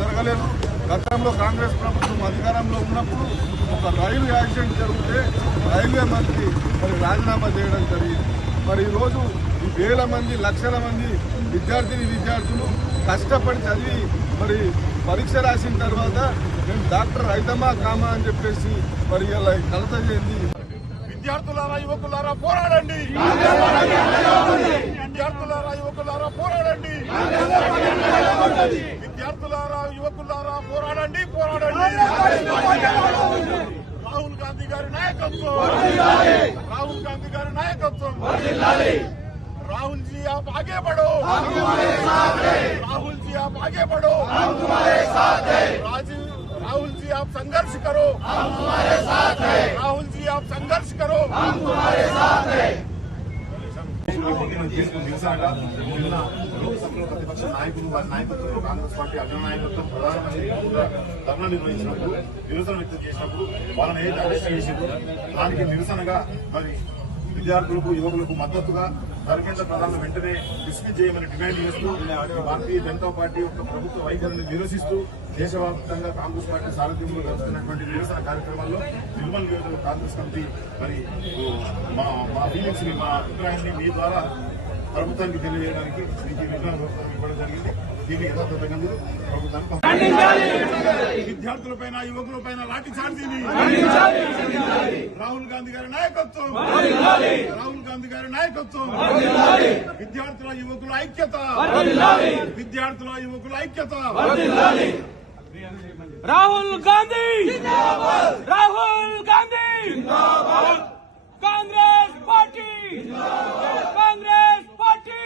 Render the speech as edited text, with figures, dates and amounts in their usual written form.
జరగలేదు. గతంలో కాంగ్రెస్ ప్రభుత్వం అధికారంలో ఉన్నప్పుడు ఒక రైలు యాక్సిడెంట్ జరిగితే రైల్వే మంత్రి మరి రాజీనామా చేయడం జరిగింది. మరి ఈరోజు ఈ వేల మంది లక్షల మంది విద్యార్థులు కష్టపడి చదివి మరి పరీక్ష రాసిన తర్వాత మేము డాక్టర్ అయితమా కామా అని చెప్పేసి మరి ఇలా కలత చెంది విద్యార్థులారా యువకులారా పోరాడండి, విద్యార్థులారా యువకులారా పోరాడండి, విద్యార్థులారా యువకులారా పోరాడండి పోరాడండి. రాహుల్ గాంధీ గారి నాయకత్వం, రాహుల్ గాంధీ గారి నాయకత్వం. राहुल जी आप आगे बढ़ो, राहुल जी आप आगे बढ़ो, हम तुम्हारे साथ हैं। राहुल जी आप संघर्ष करो, हम तुम्हारे साथ हैं। राहुल जी आप संघर्ष करो, हम तुम्हारे साथ हैं। నిరసనగా నిన్న లోక్సభలో ప్రతిపక్ష నాయకులు వారి నాయకత్వంలో కాంగ్రెస్ పార్టీ అగ్ర నాయకత్వం ప్రధానమంత్రి కూడా ధర్నా నిర్వహించినప్పుడు నిరసన వ్యక్తం చేసినప్పుడు వాళ్ళని ఏదైతే అరెస్ట్ చేసినప్పుడు దానికి నిరసనగా మరి విద్యార్థులకు యువకులకు మద్దతుగా ధర్మేంద్ర ప్రధాన్ వెంటనే డిస్మిస్ చేయమని డిమాండ్ చేస్తూ భారతీయ జనతా పార్టీ యొక్క ప్రభుత్వ వైఖరిని నిరసిస్తూ దేశవ్యాప్తంగా కాంగ్రెస్ పార్టీ సారథ్యంలో జరుగుతున్నటువంటి నిరసన కార్యక్రమాల్లో నిర్మల్ నియోజకవర్గ కాంగ్రెస్ కమిటీ మరి మా ఫీలింగ్స్ ని మా అభిప్రాయాన్ని మీ ద్వారా ప్రభుత్వానికి తెలియజేయడానికి మీకు విజ్ఞాన ఇవ్వడం జరిగింది. దీన్ని యథాతథంగా మీరు ప్రభుత్వానికి విద్యార్థులపైన యువకులపైన లాఠీ చార్జీని రాహుల్ గాంధీ గారి నాయకత్వం, రాహుల్ గాంధీ గారి నాయకత్వం. విద్యార్థుల యువకుల ఐక్యత, విద్యార్థుల యువకుల ఐక్యత. Rahul Gandhi, Rahul Gandhi, Congress party, Congress party.